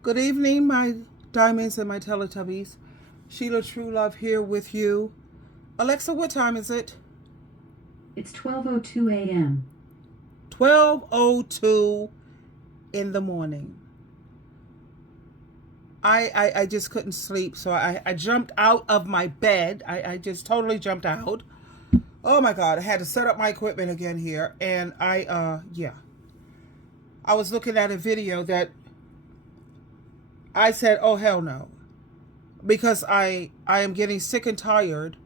Good evening, my diamonds and my Teletubbies. SheilaTruelove here with you. Alexa, what time is it? It's 12:02 a.m. 12:02 in the morning. I just couldn't sleep, so I jumped out of my bed. I just totally jumped out. Oh my God, I had to set up my equipment again here. And I was looking at a video that I said, oh, hell no. Because I am getting sick and tired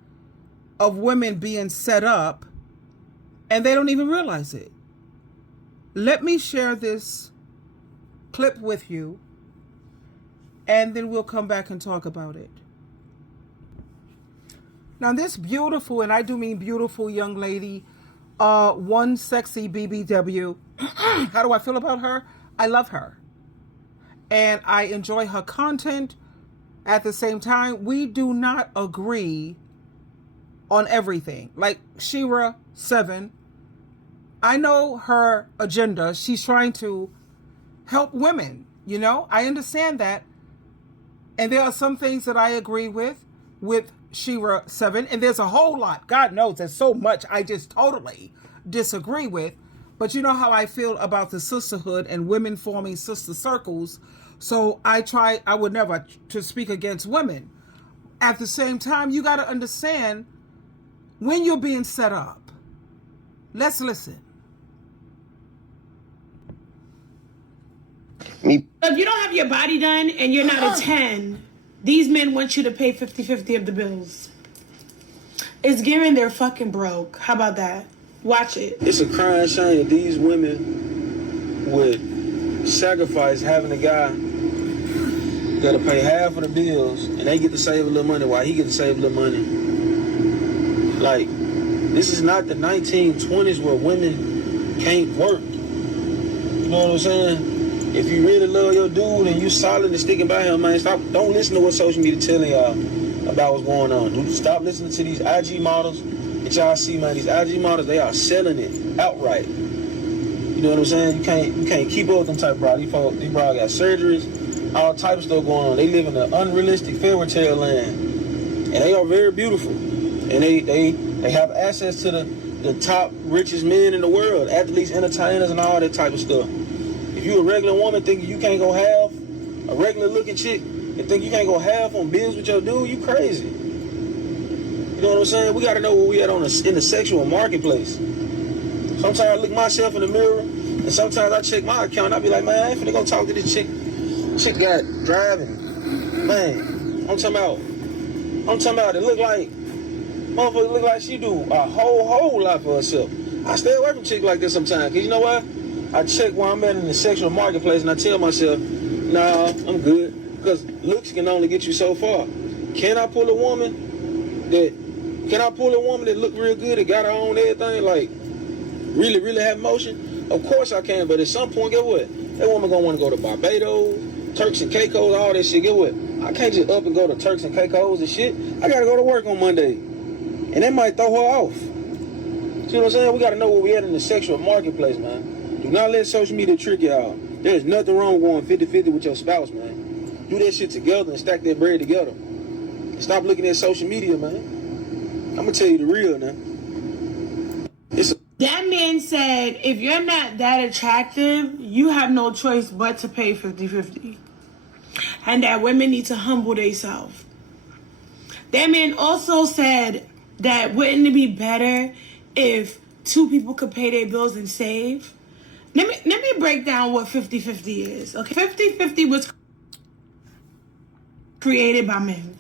of women being set up and they don't even realize it. Let me share this clip with you and then we'll come back and talk about it. Now this beautiful, and I do mean beautiful young lady, one sexy BBW, how do I feel about her? I love her. And I enjoy her content. At the same time, we do not agree on everything. Like Shira 7, I know her agenda. She's trying to help women, you know? I understand that. And there are some things that I agree with Shira 7. And there's a whole lot, God knows, there's so much I just totally disagree with. But you know how I feel about the sisterhood and women forming sister circles. So I would never to speak against women. At the same time, you got to understand when you're being set up. Let's listen. If you don't have your body done and you're not a 10, these men want you to pay 50-50 of the bills. It's gearing they're fucking broke. How about that? Watch it. It's a crying shame that these women would sacrifice having a guy that'll pay half of the bills and they get to save a little money while he get to save a little money. Like, this is not the 1920s where women can't work. You know what I'm saying? If you really love your dude and you solid and sticking by him, man, don't listen to what social media telling y'all about what's going on. Dude, stop listening to these IG models that y'all see, man. These IG models, they are selling it outright. You know what I'm saying? You can't keep up with them type of bro. These bro got surgeries, all type of stuff going on. They live in an unrealistic fairy tale land, and they are very beautiful, and they have access to the top richest men in the world, athletes, entertainers, and all that type of stuff. If you a regular woman thinking you can't go half, a regular looking chick and think you can't go half on bills with your dude, you crazy. You know what I'm saying? We got to know where we at in the sexual marketplace. Sometimes I look myself in the mirror, and sometimes I check my account, and I be like, man, I ain't finna go talk to this chick. Chick got driving. Man, I'm talking about it look like, motherfucker look like she do a whole lot for herself. I stay away from chicks like this sometimes, because you know what? I check where I'm at in the sexual marketplace, and I tell myself, nah, I'm good, because looks can only get you so far. Can I pull a woman that look real good, that got her own everything, like, really have motion? Of course I can, but at some point, get what? That woman gonna want to go to Barbados, Turks and Caicos, all that shit. Get what? I can't just up and go to Turks and Caicos and shit. I gotta go to work on Monday, and that might throw her off. See what I'm saying? We gotta know where we at in the sexual marketplace, man. Do not let social media trick y'all. There's nothing wrong going 50-50 with your spouse, man. Do that shit together and stack that bread together. And stop looking at social media, man. I'm gonna tell you the real now. That man said, if you're not that attractive, you have no choice but to pay 50-50. And that women need to humble themselves. That man also said that wouldn't it be better if two people could pay their bills and save? Let me break down what 50-50 is. Okay, 50-50 was created by men.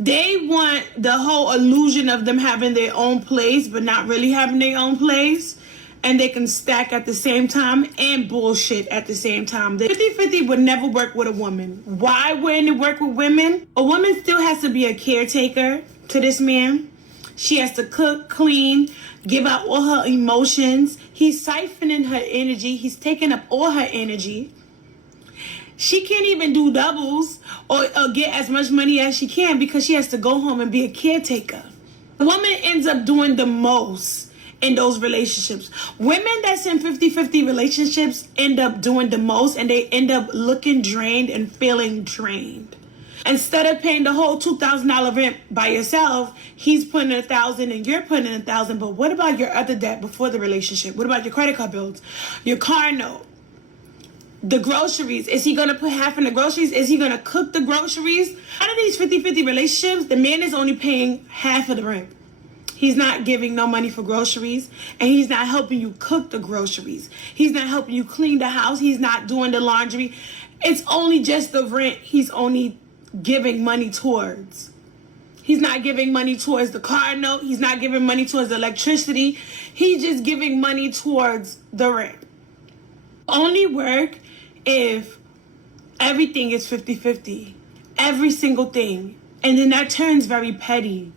They want the whole illusion of them having their own place, but not really having their own place. And they can stack at the same time and bullshit at the same time. The 50-50 would never work with a woman. Why wouldn't it work with women? A woman still has to be a caretaker to this man. She has to cook, clean, give out all her emotions. He's siphoning her energy. He's taking up all her energy. She can't even do doubles or get as much money as she can because she has to go home and be a caretaker. The woman ends up doing the most in those relationships. Women that's in 50-50 relationships end up doing the most, and they end up looking drained and feeling drained. Instead of paying the whole $2,000 rent by yourself, he's putting $1,000 and you're putting $1,000. But what about your other debt before the relationship? What about your credit card bills, your car note, the groceries? Is he going to put half in the groceries? Is he going to cook the groceries? Out of these 50-50 relationships, the man is only paying half of the rent. He's not giving no money for groceries, and he's not helping you cook the groceries. He's not helping you clean the house. He's not doing the laundry. It's only just the rent he's only giving money towards. He's not giving money towards the car note. He's not giving money towards the electricity. He's just giving money towards the rent. Only work if everything is 50-50. Every single thing. And then that turns very petty,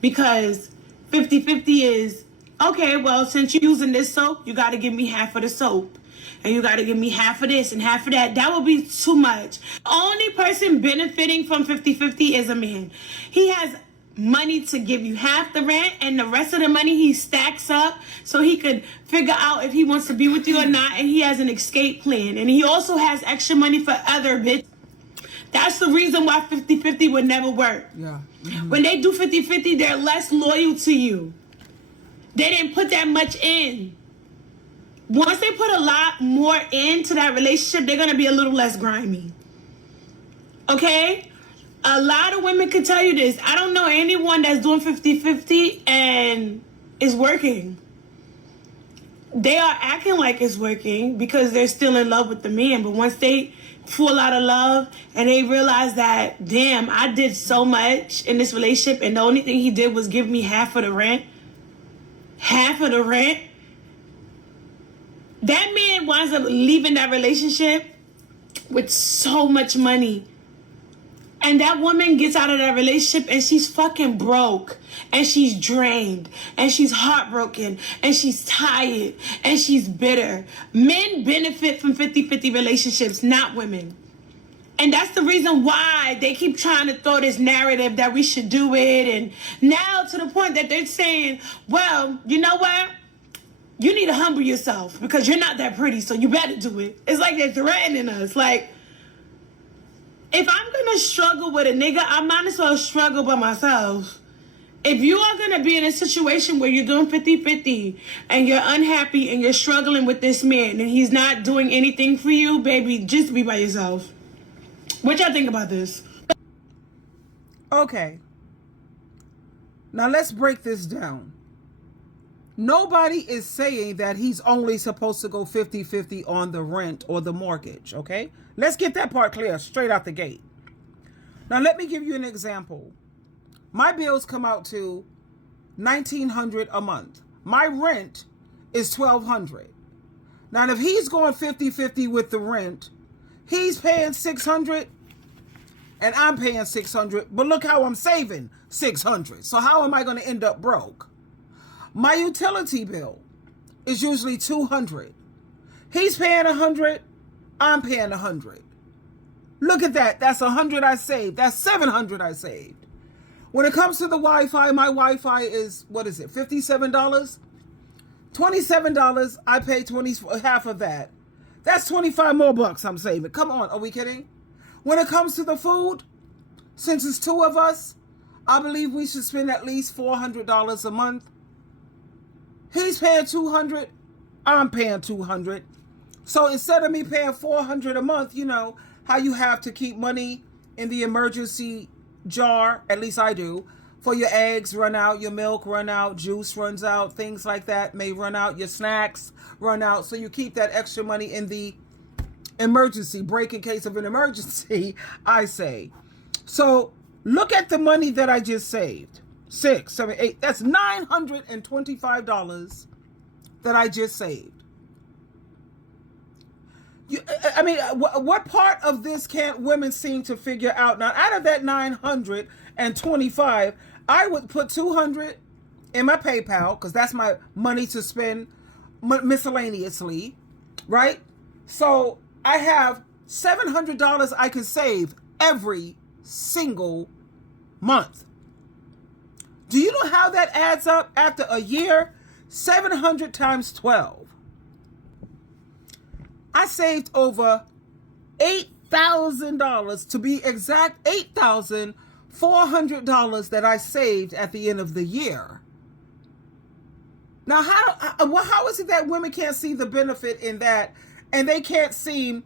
because 50-50 is, okay, well, since you're using this soap, you got to give me half of the soap. And you got to give me half of this and half of that. That would be too much. The only person benefiting from 50-50 is a man. He has money to give you half the rent, and the rest of the money he stacks up so he could figure out if he wants to be with you or not, and he has an escape plan. And he also has extra money for other bitches. That's the reason why 50-50 would never work. Yeah. When they do 50-50, they're less loyal to you. They didn't put that much in. Once they put a lot more into that relationship, they're going to be a little less grimy. Okay? A lot of women can tell you this. I don't know anyone that's doing 50-50 and is working. They are acting like it's working because they're still in love with the man. But once they fall out of love and they realize that, damn, I did so much in this relationship and the only thing he did was give me half of the rent. Half of the rent. That man winds up leaving that relationship with so much money. And that woman gets out of that relationship and she's fucking broke. And she's drained. And she's heartbroken. And she's tired. And she's bitter. Men benefit from 50-50 relationships, not women. And that's the reason why they keep trying to throw this narrative that we should do it. And now to the point that they're saying, well, you know what? You need to humble yourself because you're not that pretty, so you better do it. It's like they're threatening us. Like, if I'm going to struggle with a nigga, I might as well struggle by myself. If you are going to be in a situation where you're doing 50-50 and you're unhappy and you're struggling with this man and he's not doing anything for you, baby, just be by yourself. What y'all think about this? Okay. Now let's break this down. Nobody is saying that he's only supposed to go 50-50 on the rent or the mortgage, okay? Let's get that part clear straight out the gate. Now let me give you an example. My bills come out to $1,900 a month. My rent is $1,200. Now if he's going 50-50 with the rent, he's paying $600 and I'm paying $600, but look how I'm saving $600. So how am I going to end up broke? My utility bill is usually $200. He's paying $100. I'm paying $100. Look at that. That's $100 I saved. That's $700 I saved. When it comes to the Wi-Fi, my Wi-Fi is, what is it, $57? $27. I pay half of that. That's 25 more bucks I'm saving. Come on, are we kidding? When it comes to the food, since it's two of us, I believe we should spend at least $400 a month. He's paying $200. I'm paying $200. So instead of me paying $400 a month, you know how you have to keep money in the emergency jar, at least I do, for your eggs run out, your milk run out, juice runs out, things like that may run out, your snacks run out. So you keep that extra money in the emergency break in case of an emergency, I say. So look at the money that I just saved. 6, 7, 8. That's $925 that I just saved. What part of this can't women seem to figure out? Now, out of that 925, I would put $200 in my PayPal because that's my money to spend miscellaneously, right? So I have $700 I can save every single month. Do you know how that adds up after a year? 700 times 12. I saved over $8,000, to be exact, $8,400 that I saved at the end of the year. Now, how is it that women can't see the benefit in that, and they can't seem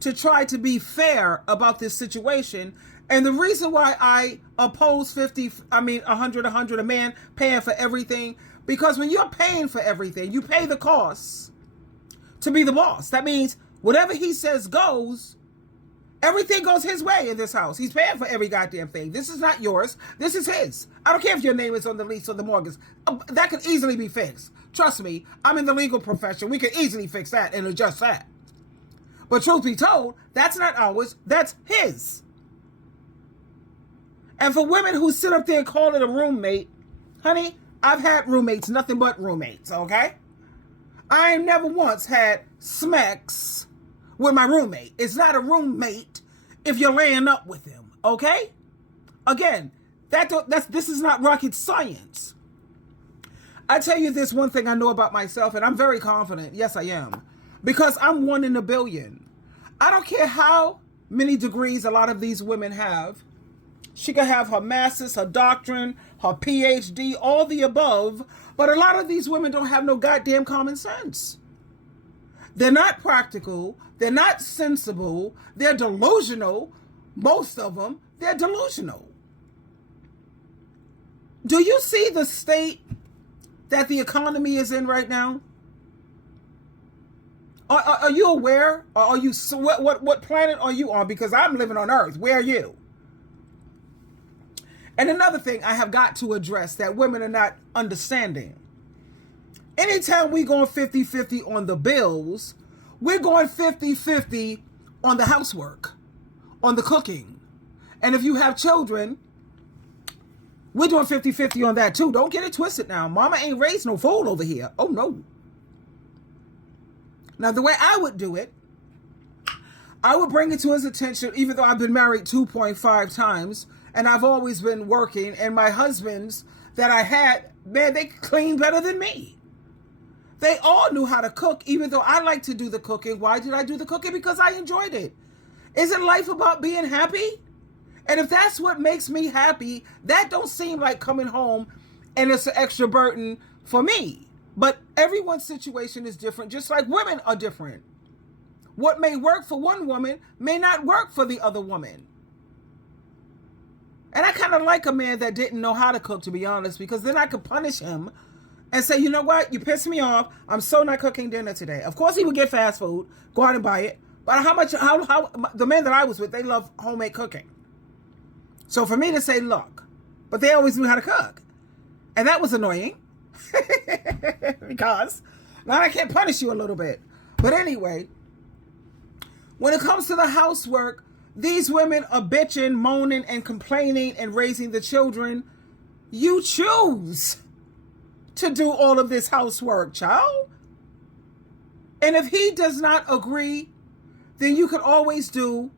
to try to be fair about this situation? And the reason why I oppose 100, a man paying for everything, because when you're paying for everything, you pay the costs to be the boss. That means whatever he says goes. Everything goes his way in this house. He's paying for every goddamn thing. This is not yours. This is his. I don't care if your name is on the lease or the mortgage. That could easily be fixed. Trust me, I'm in the legal profession. We could easily fix that and adjust that. But truth be told, that's not ours. That's his. And for women who sit up there and call it a roommate, honey, I've had roommates, nothing but roommates, okay? I ain't never once had smacks with my roommate. It's not a roommate if you're laying up with him, okay? Again, this is not rocket science. I tell you this one thing I know about myself, and I'm very confident. Yes, I am. Because I'm 1 in a billion. I don't care how many degrees a lot of these women have. She can have her master's, her doctorate, her PhD, all the above. But a lot of these women don't have no goddamn common sense. They're not practical. They're not sensible. They're delusional. Most of them, they're delusional. Do you see the state that the economy is in right now? Are you aware? Or are you, what planet are you on? Because I'm living on Earth. Where are you? And another thing I have got to address that women are not understanding. Anytime we going 50-50 on the bills, we're going 50-50 on the housework, on the cooking. And if you have children, we're doing 50-50 on that too. Don't get it twisted now. Mama ain't raised no fool over here. Oh, no. Now, the way I would do it, I would bring it to his attention, even though I've been married 2.5 times, and I've always been working, and my husbands that I had, man, they clean better than me. They all knew how to cook, even though I like to do the cooking. Why did I do the cooking? Because I enjoyed it. Isn't life about being happy? And if that's what makes me happy, that don't seem like coming home and it's an extra burden for me. But everyone's situation is different, just like women are different. What may work for one woman may not work for the other woman. And I kind of like a man that didn't know how to cook, to be honest, because then I could punish him and say, you know what? You pissed me off. I'm so not cooking dinner today. Of course, he would get fast food, go out and buy it. But how the men that I was with, they love homemade cooking. So for me to say, look, but they always knew how to cook. And that was annoying. Because now I can't punish you a little bit. But anyway, when it comes to the housework, these women are bitching, moaning, and complaining and raising the children. You choose to do all of this housework, child. And if he does not agree, then you could always do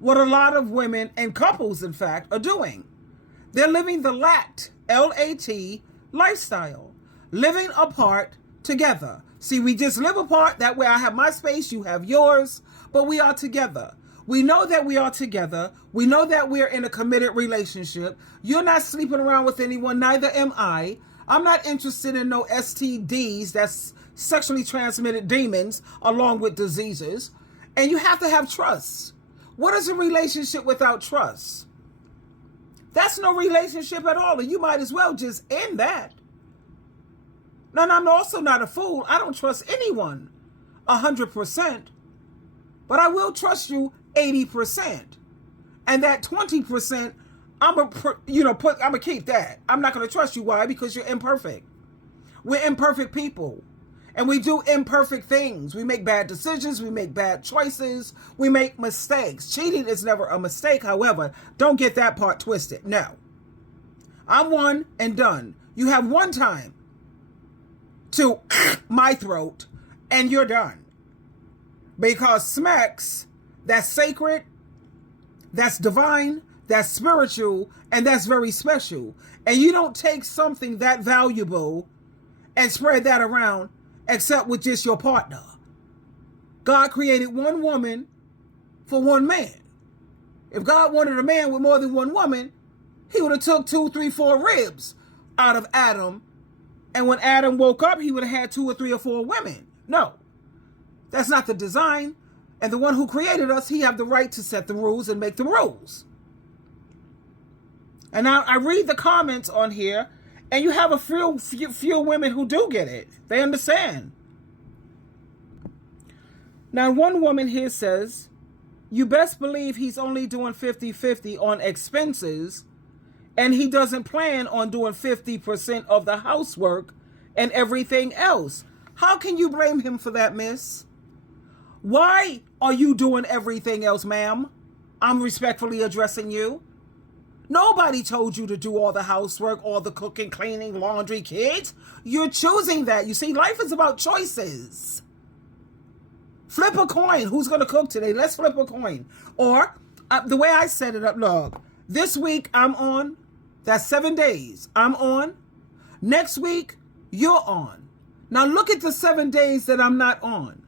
what a lot of women and couples, in fact, are doing. They're living the LAT, L-A-T, lifestyle. Living apart together. See, we just live apart. That way I have my space, you have yours, but we are together. We know that we are together. We know that we're in a committed relationship. You're not sleeping around with anyone, neither am I. I'm not interested in no STDs, that's sexually transmitted demons, along with diseases. And you have to have trust. What is a relationship without trust? That's no relationship at all, and you might as well just end that. Now, I'm also not a fool. I don't trust anyone 100%, but I will trust you 80%. And that 20%, I'm gonna keep that. I'm not gonna trust you. Why? Because you're imperfect. We're imperfect people, and we do imperfect things. We make bad decisions. We make bad choices. We make mistakes. Cheating is never a mistake. However, don't get that part twisted. No, I'm one and done. You have one time to my throat, and you're done. Because smacks, that's sacred, that's divine, that's spiritual, and that's very special. And you don't take something that valuable and spread that around except with just your partner. God created one woman for one man. If God wanted a man with more than one woman, he would have took 2, 3, 4 ribs out of Adam. And when Adam woke up, he would have had 2 or 3 or 4 women. No, that's not the design. And the one who created us, he have the right to set the rules and make the rules. And now I read the comments on here, and you have a few women who do get it. They understand. Now, one woman here says, you best believe he's only doing 50-50 on expenses, and he doesn't plan on doing 50% of the housework and everything else. How can you blame him for that, miss? Why are you doing everything else, ma'am? I'm respectfully addressing you. Nobody told you to do all the housework, all the cooking, cleaning, laundry, kids. You're choosing that. You see, life is about choices. Flip a coin. Who's going to cook today? Let's flip a coin. Or the way I set it up, look, this week I'm on. That's 7 days. I'm on. Next week, you're on. Now look at the 7 days that I'm not on.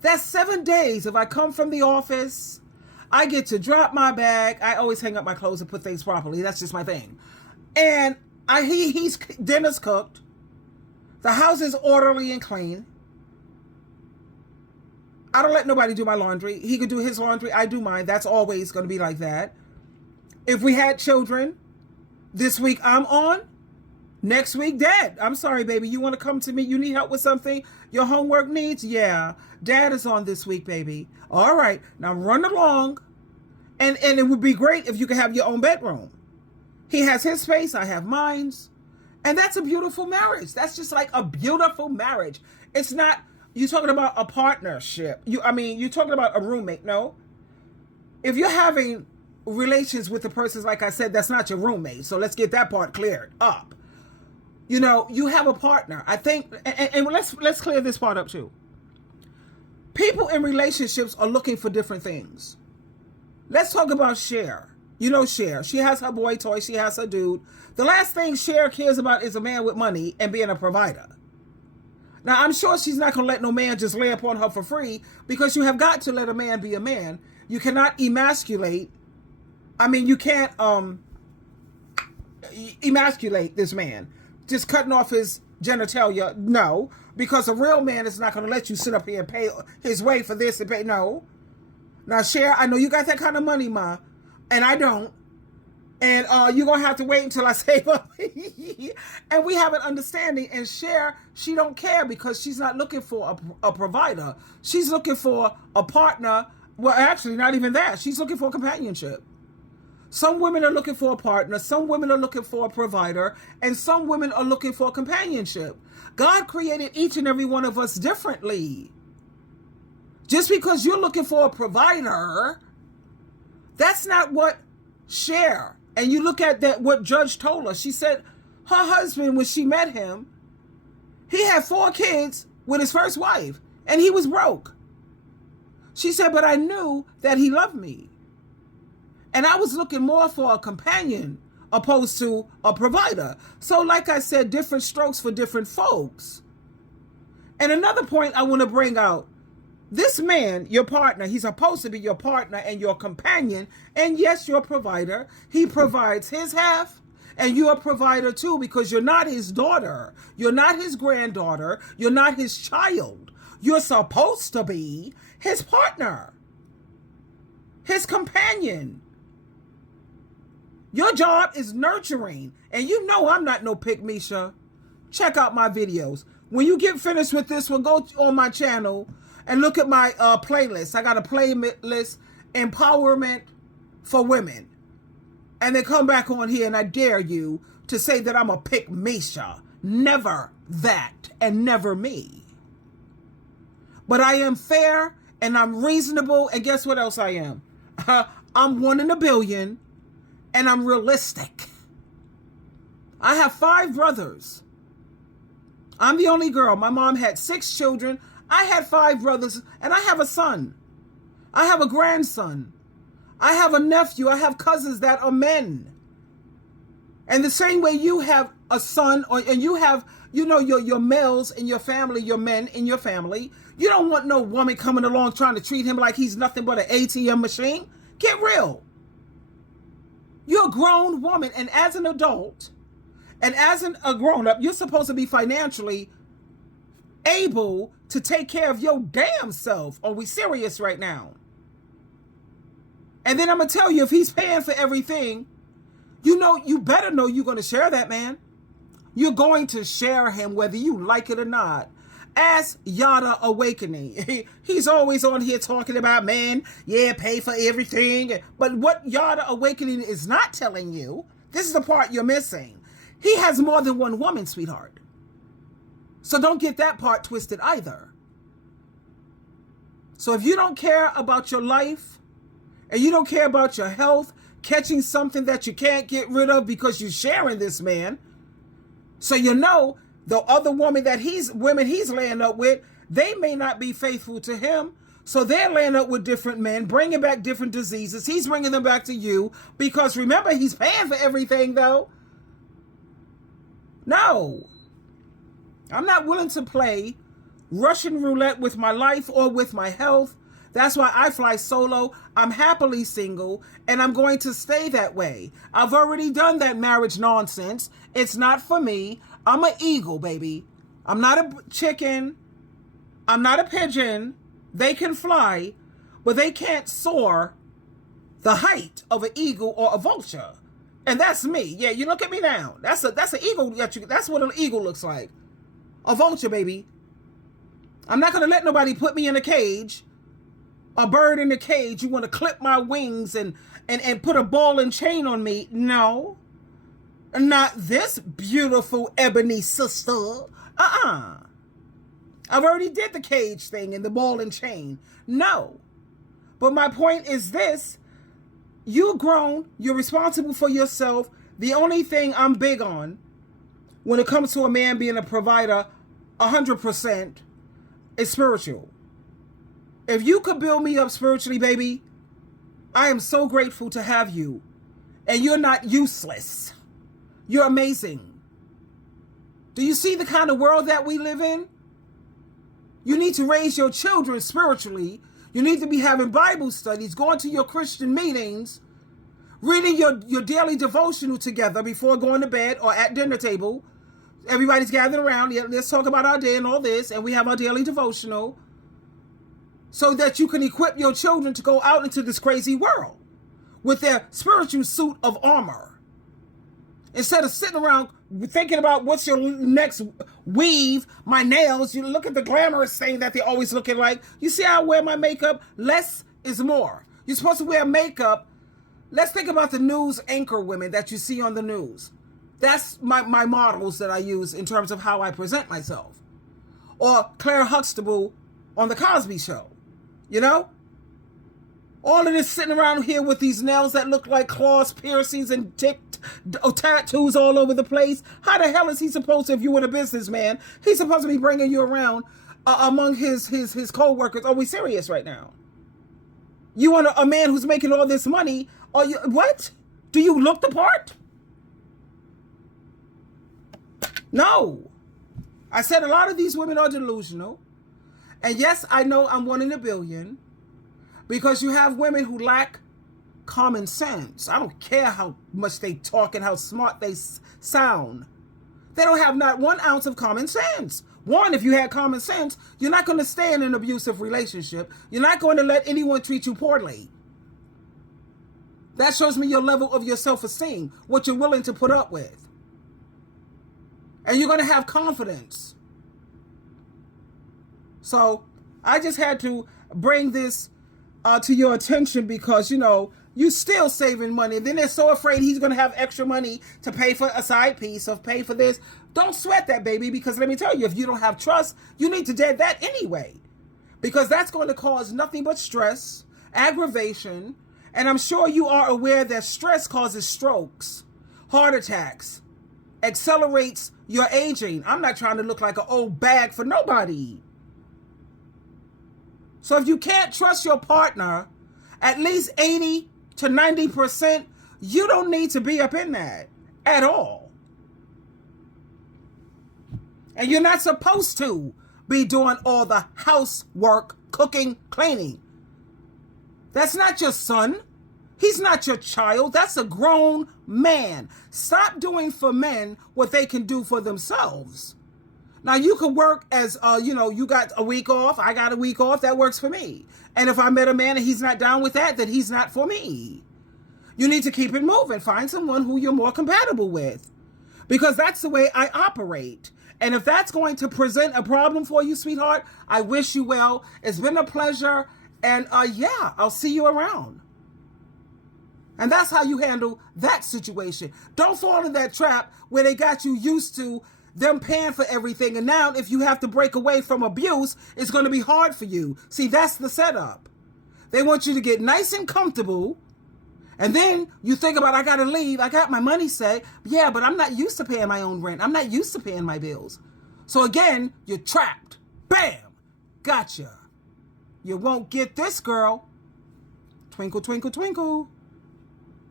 That's 7 days. If I come from the office, I get to drop my bag. I always hang up my clothes and put things properly. That's just my thing. And he's dinner's cooked. The house is orderly and clean. I don't let nobody do my laundry. He could do his laundry. I do mine. That's always going to be like that. If we had children, this week I'm on. Next week, Dad. I'm sorry, baby. You want to come to me? You need help with something? Your homework needs? Yeah. Dad is on this week, baby. All right. Now run along. And it would be great if you could have your own bedroom. He has his space. I have mine. And that's a beautiful marriage. That's just like a beautiful marriage. It's not, you're talking about a partnership. You're talking about a roommate. No. If you're having relations with the person, like I said, that's not your roommate. So let's get that part cleared up. You know, you have a partner. I think, and let's clear this part up too. People in relationships are looking for different things. Let's talk about Cher. You know Cher. She has her boy toy. She has her dude. The last thing Cher cares about is a man with money and being a provider. Now, I'm sure she's not going to let no man just lay upon her for free, because you have got to let a man be a man. You cannot emasculate. You can't emasculate this man. Just cutting off his genitalia. No, because a real man is not going to let you sit up here and pay his way for this and pay. No. Now, Cher, I know you got that kind of money, ma, and I don't. And you're going to have to wait until I save up. And we have an understanding. And Cher, she don't care, because she's not looking for a provider. She's looking for a partner. Well, actually, not even that. She's looking for companionship. Some women are looking for a partner. Some women are looking for a provider. And some women are looking for companionship. God created each and every one of us differently. Just because you're looking for a provider, that's not what Cher. And you look at that, what Judge told us. She said her husband, when she met him, he had 4 kids with his first wife, and he was broke. She said, but I knew that he loved me. And I was looking more for a companion opposed to a provider. So like I said, different strokes for different folks. And another point I want to bring out, this man, your partner, he's supposed to be your partner and your companion. And yes, your provider. He provides his half, and you're a provider too, because you're not his daughter. You're not his granddaughter. You're not his child. You're supposed to be his partner, his companion. Your job is nurturing. And you know I'm not no pick Misha. Check out my videos. When you get finished with this one, go on my channel and look at my playlist. I got a playlist, Empowerment for Women. And then come back on here, and I dare you to say that I'm a pick Misha. Never that, and never me. But I am fair, and I'm reasonable, and guess what else I am? I'm 1 in a billion, and I'm realistic. I have 5 brothers. I'm the only girl. My mom had 6 children. I had 5 brothers, and I have a son. I have a grandson. I have a nephew. I have cousins that are men. And the same way you have a son, and you have you know, your males in your family, your men in your family. You don't want no woman coming along trying to treat him like he's nothing but an ATM machine. Get real. You're a grown woman, and as an adult, and as a grown-up, you're supposed to be financially able to take care of your damn self. Are we serious right now? And then I'm going to tell you, if he's paying for everything, you better know you're going to share that man. You're going to share him whether you like it or not. Ask Yada Awakening. He's always on here talking about, man, yeah, pay for everything. But what Yada Awakening is not telling you, this is the part you're missing. He has more than one woman, sweetheart. So don't get that part twisted either. So if you don't care about your life and you don't care about your health, catching something that you can't get rid of because you're sharing this man, so you know the other women he's laying up with, they may not be faithful to him. So they're laying up with different men, bringing back different diseases. He's bringing them back to you because remember, he's paying for everything though. No, I'm not willing to play Russian roulette with my life or with my health. That's why I fly solo. I'm happily single, and I'm going to stay that way. I've already done that marriage nonsense. It's not for me. I'm an eagle, baby. I'm not a chicken. I'm not a pigeon. They can fly, but they can't soar the height of an eagle or a vulture. And that's me. Yeah, you look at me now. That's an eagle. That's what an eagle looks like. A vulture, baby. I'm not going to let nobody put me in a cage. A bird in a cage. You want to clip my wings and put a ball and chain on me. No. Not this beautiful ebony sister. I've already did the cage thing and the ball and chain. No. But my point is this. You're grown. You're responsible for yourself. The only thing I'm big on when it comes to a man being a provider 100% is spiritual. If you could build me up spiritually, baby, I am so grateful to have you. And you're not useless. You're amazing. Do you see the kind of world that we live in? You need to raise your children spiritually. You need to be having Bible studies, going to your Christian meetings, reading your daily devotional together before going to bed or at dinner table. Everybody's gathered around. Yeah, let's talk about our day and all this. And we have our daily devotional so that you can equip your children to go out into this crazy world with their spiritual suit of armor. Instead of sitting around thinking about what's your next weave, my nails, you look at the glamorous thing that they're always looking like. You see how I wear my makeup? Less is more. You're supposed to wear makeup. Let's think about the news anchor women that you see on the news. That's my models that I use in terms of how I present myself. Or Claire Huxtable on The Cosby Show. You know? All of this sitting around here with these nails that look like claws, piercings, and tattoos all over the place. How the hell is he supposed to, if you were a businessman, he's supposed to be bringing you around among his co-workers? Are we serious right now? You want a man who's making all this money? What? Do you look the part? No. I said a lot of these women are delusional. And yes, I know I'm one in a billion. Because you have women who lack common sense. I don't care how much they talk and how smart they sound. They don't have not 1 ounce of common sense. One, if you had common sense, you're not going to stay in an abusive relationship. You're not going to let anyone treat you poorly. That shows me your level of your self-esteem, what you're willing to put up with. And you're going to have confidence. So I just had to bring this to your attention because, you know, you're still saving money. And then they're so afraid he's going to have extra money to pay for a side piece or pay for this. Don't sweat that, baby, because let me tell you, if you don't have trust, you need to dead that anyway. Because that's going to cause nothing but stress, aggravation, and I'm sure you are aware that stress causes strokes, heart attacks, accelerates your aging. I'm not trying to look like an old bag for nobody. So if you can't trust your partner, at least 80 to 90%, you don't need to be up in that at all. And you're not supposed to be doing all the housework, cooking, cleaning. That's not your son. He's not your child. That's a grown man. Stop doing for men what they can do for themselves. Now, you can work as, you got a week off. I got a week off. That works for me. And if I met a man and he's not down with that, then he's not for me. You need to keep it moving. Find someone who you're more compatible with. Because that's the way I operate. And if that's going to present a problem for you, sweetheart, I wish you well. It's been a pleasure. And I'll see you around. And that's how you handle that situation. Don't fall in that trap where they got you used to them paying for everything. And now if you have to break away from abuse, it's going to be hard for you. See, that's the setup. They want you to get nice and comfortable. And then you think about, I got to leave. I got my money set. Yeah, but I'm not used to paying my own rent. I'm not used to paying my bills. So again, you're trapped. Bam! Gotcha. You won't get this, girl. Twinkle, twinkle, twinkle.